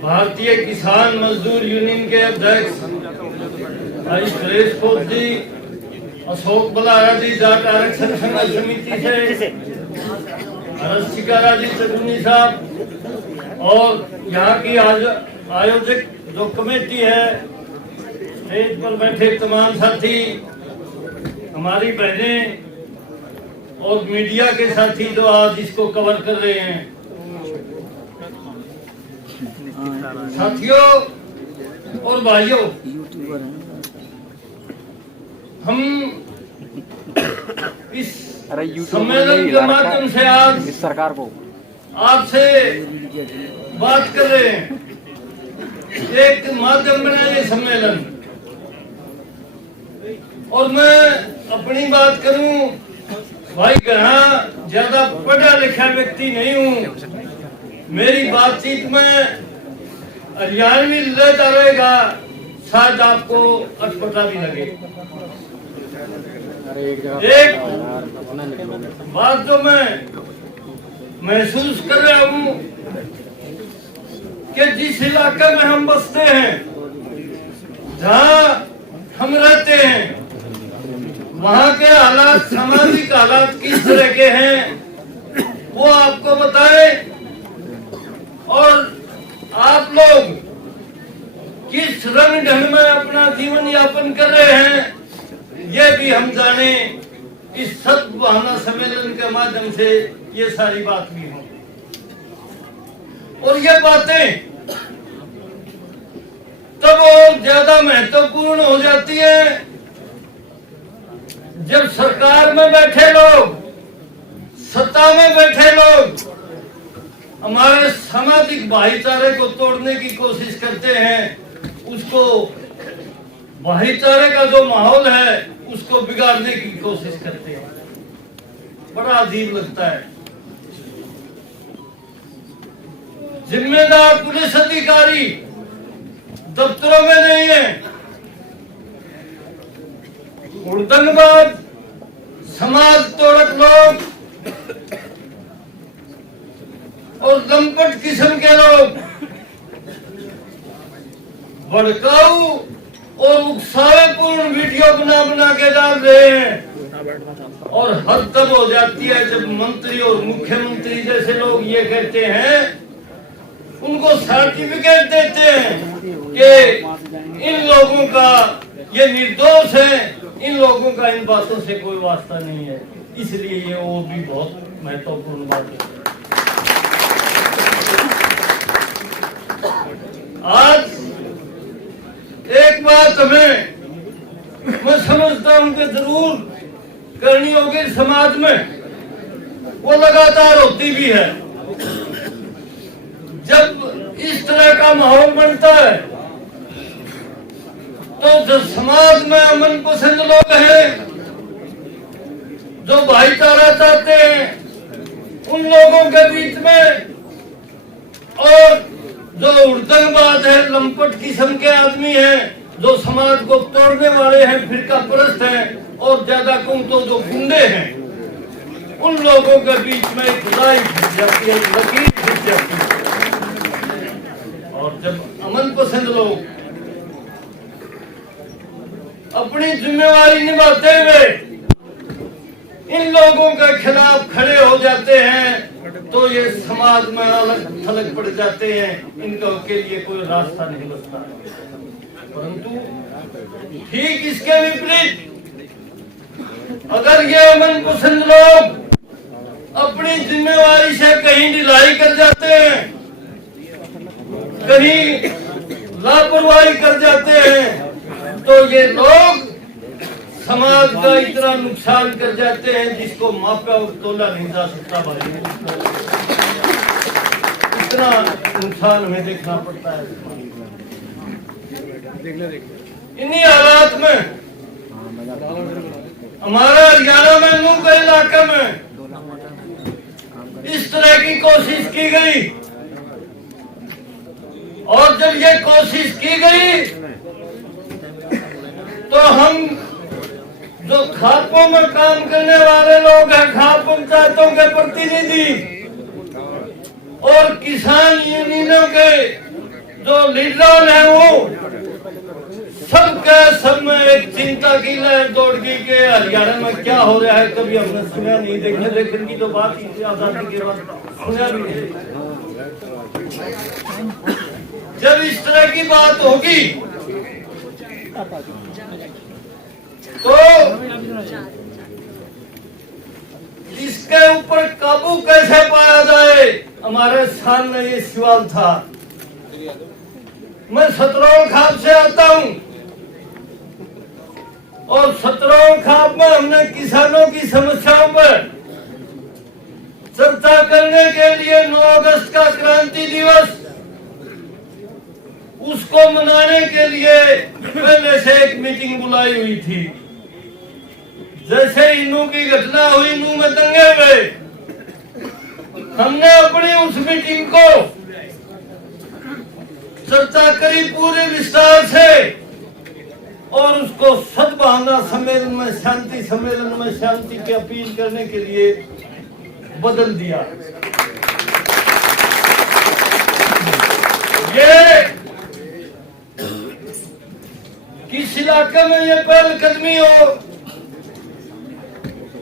भारतीय किसान मजदूर यूनियन के अध्यक्ष भाई सुरेश खोत जी, अशोक बलारा जी जाट आरक्षण संघर्ष समिति से, रसिका जी चंदनी साहब और यहाँ की आयोजक जो कमेटी है, स्टेज पर बैठे तमाम साथी, हमारी बहनें और मीडिया के साथी जो आज इसको कवर कर रहे हैं। साथियों और भाइयों, हम इस सम्मेलन के माध्यम से आज सरकार को आपसे बात कर रहे हैं। एक माध्यम बना ये सम्मेलन, और मैं अपनी बात करूं, भाई घना ज्यादा पढ़ा लिखा व्यक्ति नहीं हूं। मेरी बातचीत में हरियाणवी रहता रहेगा, शायद आपको अटपटा भी लगे। एक बात जो मैं महसूस कर रहा हूं कि जिस इलाके में हम बसते हैं, जहां हम रहते हैं, वहां के हालात, सामाजिक हालात किस तरह के हैं वो आपको बताए, और आप लोग किस रंग ढंग में अपना जीवन यापन कर रहे हैं ये भी हम जाने। इस सद्भावना सम्मेलन के माध्यम से ये सारी बात भी हो, और ये बातें तब और ज्यादा महत्वपूर्ण हो जाती है जब सरकार में बैठे लोग, सत्ता में बैठे लोग हमारे सामाजिक भाईचारे को तोड़ने की कोशिश करते हैं। उसको भाईचारे का जो माहौल है उसको बिगाड़ने की कोशिश करते हैं। बड़ा अजीब लगता है। जिम्मेदार पुलिस अधिकारी दफ्तरों में नहीं है, उड़दंगबाज, समाज तोड़क लोग और लंपट किस्म के लोग भड़काऊ और उकसावेपूर्ण वीडियो बना बना के डाल रहे हैं। और हद तब हो जाती है जब मंत्री और मुख्यमंत्री जैसे लोग ये कहते हैं, उनको सर्टिफिकेट देते हैं कि इन लोगों का ये निर्दोष है, इन लोगों का इन बातों से कोई वास्ता नहीं है। इसलिए ये वो भी बहुत महत्वपूर्ण बात है। आज एक बात मैं समझता हूं कि जरूर करनी होगी समाज में, वो लगातार होती भी है। जब इस तरह का माहौल बनता है तो जो समाज में अमन पसंद लोग हैं, जो भाईचारा चाहते हैं, उन लोगों के बीच में, और जो उड़दंगबाज है, लंपट किस्म के आदमी हैं, जो समाज को तोड़ने वाले हैं, फिरका परस्त हैं, और ज्यादा कहूं तो जो गुंडे हैं, उन लोगों के बीच में खुदाई घुस जाती है, लकीर घुस जाती है। और जब अमन पसंद लोग अपनी जिम्मेवारी निभाते हुए इन लोगों के खिलाफ खड़े हो जाते हैं तो ये समाज में अलग थलग पड़ जाते हैं। इनका के लिए कोई रास्ता नहीं बचता। परंतु ठीक इसके विपरीत अगर ये अमन पसंद लोग अपनी जिम्मेवारी से कहीं ढिलाई कर जाते हैं, कहीं लापरवाही कर जाते हैं, तो ये लोग समाज का इतना नुकसान कर जाते हैं जिसको मापा और तोला नहीं जा सकता। भाई इतना नुकसान हमें देखना पड़ता है। इन्हीं हालात में हमारा हरियाणा में नूह के इलाके में इस तरह की कोशिश की गई, और जब ये कोशिश की गई तो हम जो खापों में काम करने वाले लोग हैं, खाप पंचायतों के प्रतिनिधि और किसान यूनियनों के जो लीडर है वो सबके सब में एक चिंता की लहर दौड़ गई कि हरियाणा में क्या हो रहा है, कभी हमने सुना नहीं, देखने देखने की तो बात ही आजादी के बाद सुना भी नहीं। जब इस तरह की बात होगी तो इसके ऊपर काबू कैसे पाया जाए, हमारे सामने ये सवाल था। मैं सतरौल खाप से आता हूं और सतरौल खाप में हमने किसानों की समस्याओं पर चर्चा करने के लिए 9 अगस्त का क्रांति दिवस, उसको मनाने के लिए पहले से एक मीटिंग बुलाई हुई थी। जैसे इनू की घटना हुई, नू में दंगे हुए, हमने अपनी उस मीटिंग को चर्चा करी पूरे विस्तार से और उसको सद्भावना सम्मेलन में, शांति सम्मेलन में शांति की अपील करने के लिए बदल दिया। ये किस इलाके में ये पहलकदमी हो,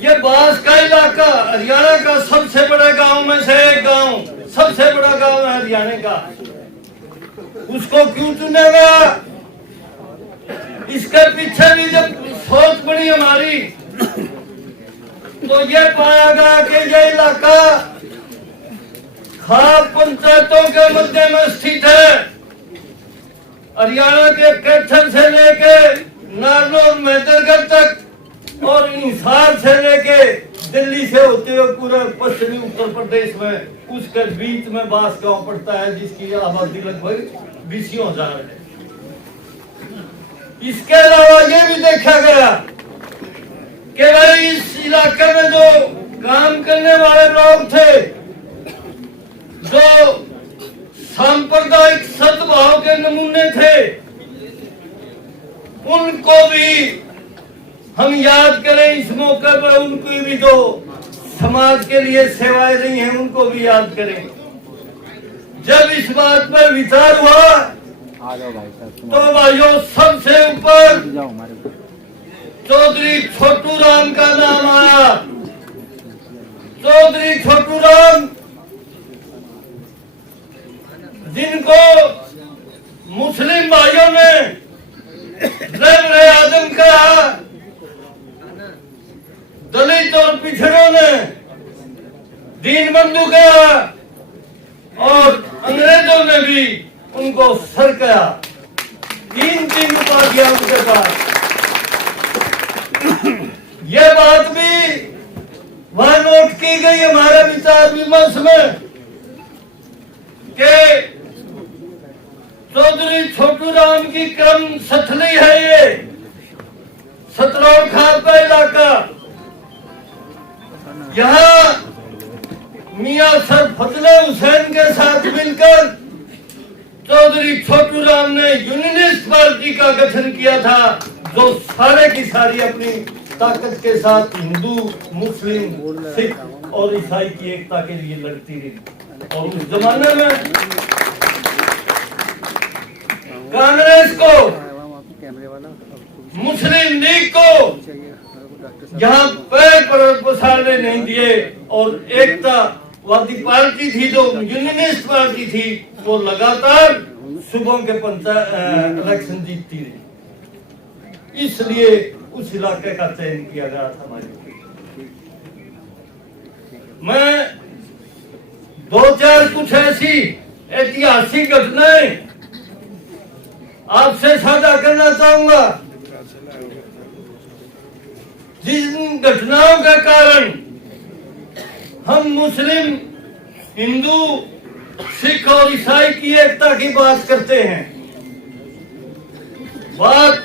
ये बांस का इलाका हरियाणा का सबसे बड़ा गांव में से एक गांव, सबसे बड़ा गांव है हरियाणा का, उसको क्यों चुनेगा? इसके पीछे भी जब सोच बनी हमारी तो ये पाया गया कि यह इलाका खाप पंचायतों के मध्य में स्थित है। हरियाणा के कैथल से लेके नारनौल मेहतरगढ़ तक और हिसार से लेके दिल्ली से होते हुए पूरे पश्चिमी उत्तर प्रदेश में उसके बीच में बांस गांव पड़ता है, जिसकी आबादी लगभग 20,000 है। इसके अलावा यह भी देखा गया कि भाई इस इलाके में जो काम करने वाले लोग थे, जो सांप्रदायिक सद्भाव के नमूने थे, उनको भी हम याद करें इस मौके पर। उनकी भी जो समाज के लिए सेवाएं रही हैं उनको भी याद करें। जब इस बात पर विचार हुआ तो भाइयों सबसे ऊपर चौधरी छोटू राम का नाम आया। चौधरी छोटू राम, जिनको मुस्लिम भाइयों ने ज़ैर-ए-आदम कहा, दलित और पिछड़ों ने दीनबंधु कहा और अंग्रेजों ने भी उनको सर कहा। तीन उपाधियां उनके पास। ये बात भी वहां नोट की गई हमारे विचार विमर्श में कि चौधरी छोटू राम की क्रम सथली है। ये सतरौल खाप का इलाका, यहाँ मियां सर फजले हुसैन के साथ मिलकर चौधरी छोटू राम ने यूनियनिस्ट पार्टी का गठन किया था, जो सारे की सारी अपनी ताकत के साथ हिंदू, मुस्लिम, सिख और ईसाई की एकता के लिए लड़ती रही। और उस जमाने में कांग्रेस को, मुस्लिम लीग को यहाँ पैर पर पसारने नहीं दिए और एकतावादी पार्टी थी, जो यूनियनिस्ट पार्टी थी, वो लगातार सुबह के इलेक्शन जीतती रही। इसलिए उस इलाके का चयन किया गया था हमारे। मैं 2-4 कुछ ऐसी ऐतिहासिक घटनाएं आपसे साझा करना चाहूंगा, जिन घटनाओं के कारण हम मुस्लिम, हिंदू, सिख और ईसाई की एकता की बात करते हैं। बात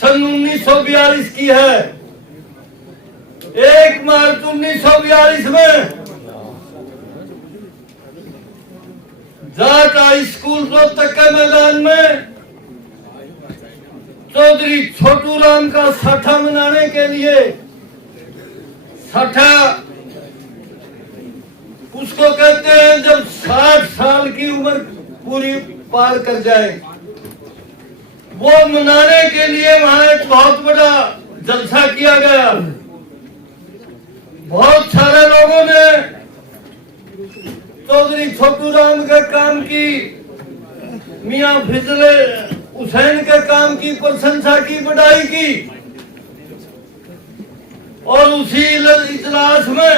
सन 1942 की है। 1 मार्च 1942 में जाट हाई स्कूल रोहतक के मैदान में चौधरी छोटू राम का साठा मनाने के लिए, साठा उसको कहते हैं जब 60 साल पार कर जाए। वो मनाने के लिए वहां एक बहुत बड़ा जलसा किया गया। बहुत सारे लोगों ने चौधरी छोटू राम के काम की, मियां फिजले हुसैन के काम की प्रशंसा की, बढ़ाई की। और उसी इजलास में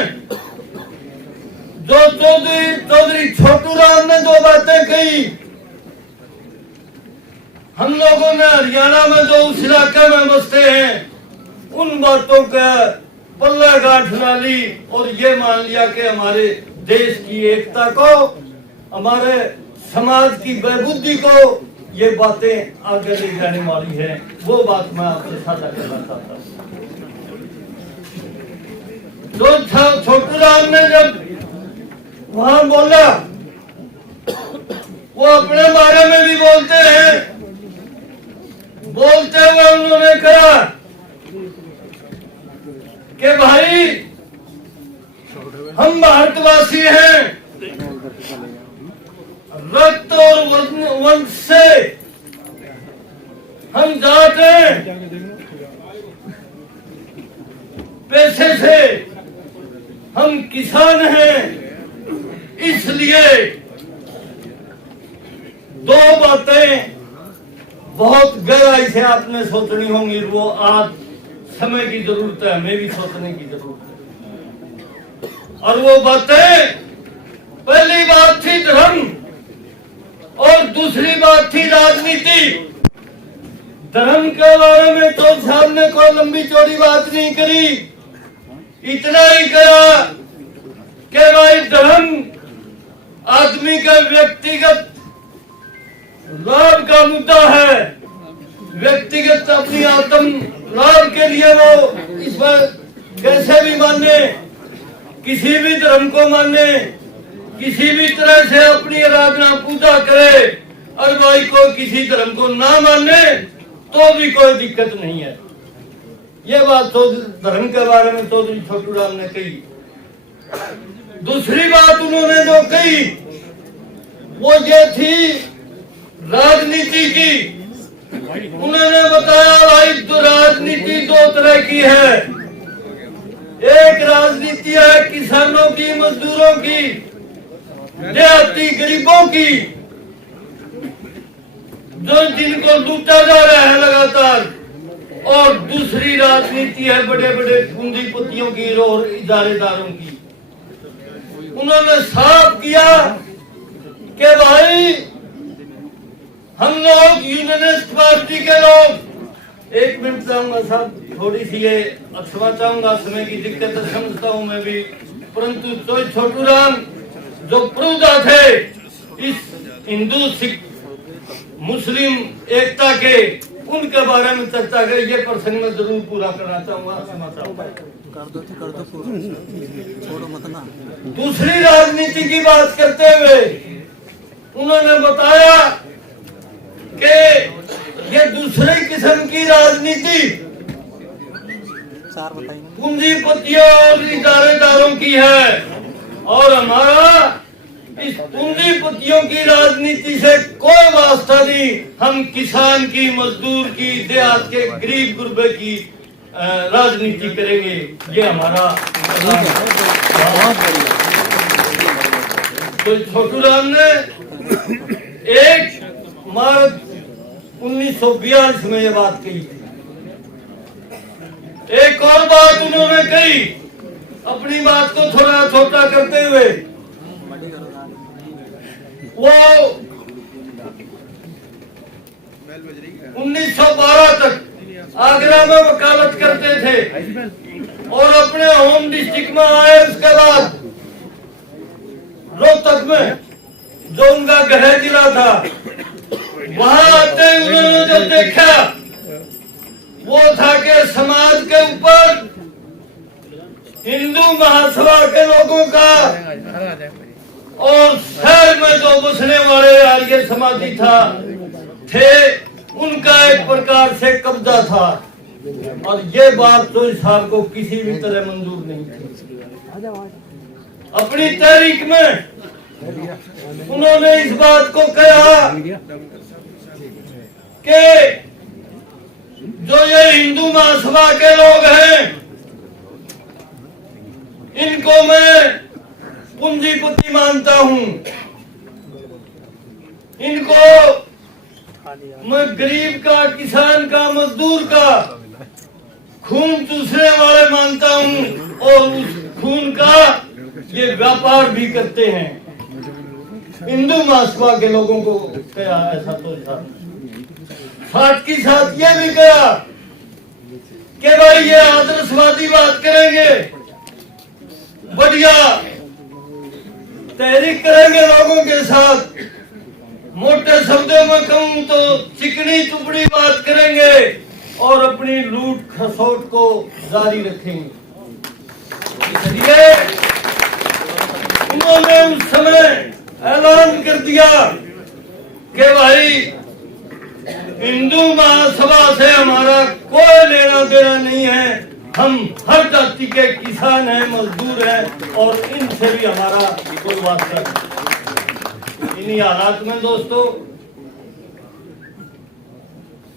जो चौधरी छोटू राम ने जो बातें कही, हम लोगों ने हरियाणा में जो उस इलाके में बसते हैं उन बातों का पल्ला गांठ ना ली और ये मान लिया कि हमारे देश की एकता को, हमारे समाज की बलबुद्धि को ये बातें आगे ले जाने वाली है। वो बात मैं आपसे साझा करना चाहता हूँ। तो छोटू राम ने जब वहां बोला, वो अपने बारे में भी बोलते हैं। बोलते हुए उन्होंने कहा कि भाई हम भारतवासी हैं, रक्त और वंश से हम जाट हैं, पैसे से हम किसान हैं। इसलिए दो बातें बहुत गहराई से आपने सोचनी होंगी। वो आज समय की जरूरत है, हमें भी सोचने की जरूरत है। और वो बातें, पहली बात थी धर्म और दूसरी बात थी राजनीति। धर्म के बारे में तो साहब ने कोई लंबी चौड़ी बात नहीं करी, इतना ही कहा कि भाई धर्म आदमी का व्यक्तिगत लाभ का मुद्दा है। व्यक्तिगत अपनी आत्म लाभ के लिए वो इस पर कैसे भी माने, किसी भी धर्म को माने, किसी भी तरह से अपनी आराधना पूजा करे, और भाई को किसी धर्म को ना माने तो भी कोई दिक्कत नहीं है। ये बात तो धर्म के बारे में चौधरी छोटू राम ने कही। दूसरी बात उन्होंने जो कही वो ये थी राजनीति की। उन्होंने बताया भाई तो राजनीति दो तरह की है। एक राजनीति है किसानों की, मजदूरों की, देहाती गरीबों की, जो जिनको लूटा जा रहा है लगातार। और दूसरी राजनीति है बड़े बड़े पूंजीपतियों की और इदारेदारों की। उन्होंने साफ किया कि भाई हम लोग यूनियनिस्ट पार्टी के लोग, एक मिनट चाहूंगा साहब, थोड़ी सी ये अक्षमा चाहूंगा, समय की दिक्कत समझता हूं मैं भी, परंतु तो छोटू राम जो पुरुधा थे इस हिंदू सिख मुस्लिम एकता के, उनके बारे में चर्चा करें। ये प्रसंग में जरूर पूरा करना चाहूंगा, क्षमा चाहूंगा। दूसरी राजनीति की बात करते हुए उन्होंने बताया कि ये दूसरे किस्म की राजनीति पूंजीपतियों और इदारेदारों की है, और हमारा इस पूंजीपतियों की राजनीति से कोई वास्ता नहीं। हम किसान की, मजदूर की, देहात के गरीब गुरबे की राजनीति करेंगे। ये हमारा तो छोटू राम ने 1 मार्च 1942 में ये बात कही थी। एक और बात उन्होंने कही, अपनी बात को थोड़ा छोटा करते हुए, वो 1912 तक आगरा में वकालत करते थे और अपने होम डिस्ट्रिक्ट में आए। उसके बाद रोहतक में जो उनका गृह जिला था, वहां आते उन्होंने जो देखा वो था कि समाज के ऊपर हिंदू महासभा के लोगों का और शहर में जो बसने वाले आर्य समाजी थे उनका एक प्रकार से कब्जा था। और ये बात तो साहब को किसी भी तरह मंजूर नहीं थी। अपनी तारीख में उन्होंने इस बात को कहा कि जो ये हिंदू महासभा के लोग हैं, इनको मैं पूंजीपति मानता हूं, इनको मैं गरीब का, किसान का, मजदूर का खून चूसने वाले मानता हूं और उस खून का ये व्यापार भी करते हैं। हिंदू महासभा के लोगों को कहा ऐसा, तो साथ की साथ ये भी कहा कि भाई ये आदर्शवादी बात करेंगे, बढ़िया तहरीक करेंगे लोगों के साथ, मोटे शब्दों में कहूं तो चिकनी चुपड़ी बात करेंगे और अपनी लूट खसोट को जारी रखेंगे। इसलिए उन्होंने उस समय ऐलान कर दिया कि भाई हिंदू महासभा से हमारा कोई लेना देना नहीं है, हम हर जाति के किसान हैं, मजदूर हैं और इनसे भी हमारा कोई वास्ता नहीं। इन्हीं हालात में दोस्तों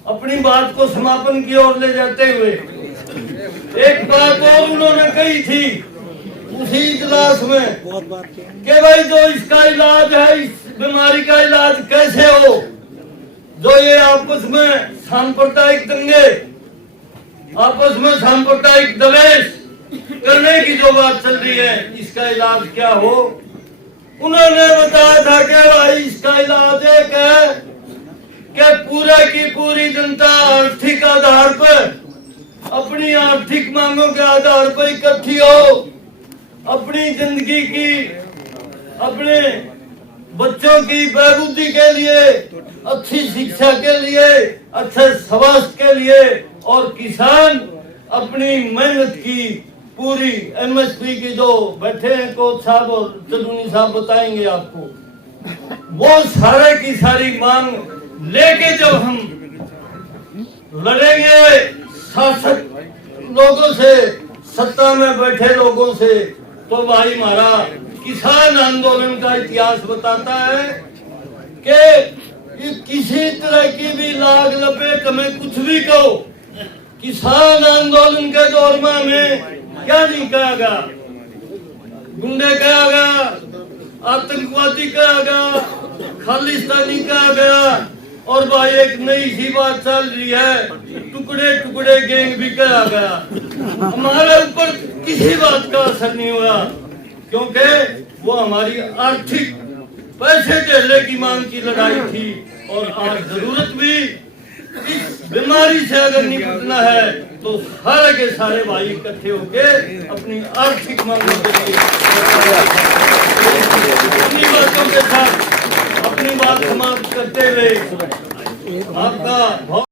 अपनी बात को समापन की ओर ले जाते हुए एक बात और उन्होंने कही थी उसी इजलास में कि भाई जो इसका इलाज है, इस बीमारी का इलाज कैसे हो, जो ये आपस में सांप्रदायिक दंगे, आपस में सांप्रदायिक दवेश करने की जो बात चल रही है, इसका इलाज क्या हो। उन्होंने बताया था कि भाई इसका इलाज एक है कि पूरे की पूरी जनता आर्थिक आधार पर, अपनी आर्थिक मांगों के आधार पर इकट्ठी हो, अपनी जिंदगी की, अपने बच्चों की बहबूदी के लिए, अच्छी शिक्षा के लिए, अच्छे स्वास्थ्य के लिए, और किसान अपनी मेहनत की पूरी एमएसपी की जो बैठे हैं कोच साहब और चंदूनी साहब बताएंगे आपको, वो सारे की सारी मांग लेके जब हम लड़ेंगे शासक लोगों से, सत्ता में बैठे लोगों से, तो भाई हमारा किसान आंदोलन का इतिहास बताता है कि किसी तरह की भी लाग लपेट में कुछ भी कहो, किसान आंदोलन के दौर में हमें क्या नहीं कहा गया, गुंडे कहा गया, आतंकवादी कहा गया, खालिस्तानी कहा गया, और भाई एक नई सी बात चल रही है, टुकड़े टुकड़े गैंग भी कहा गया। हमारे ऊपर किसी बात का असर नहीं हुआ, क्योंकि वो हमारी आर्थिक पैसे देने की मांग की लड़ाई थी, और आज जरूरत भी इस बीमारी से अगर निपटना है तो सारे के सारे भाई इकट्ठे होके अपनी आर्थिक मांगों के लिए अपनी बातों के साथ अपनी बात समाप्त करते हुए आपका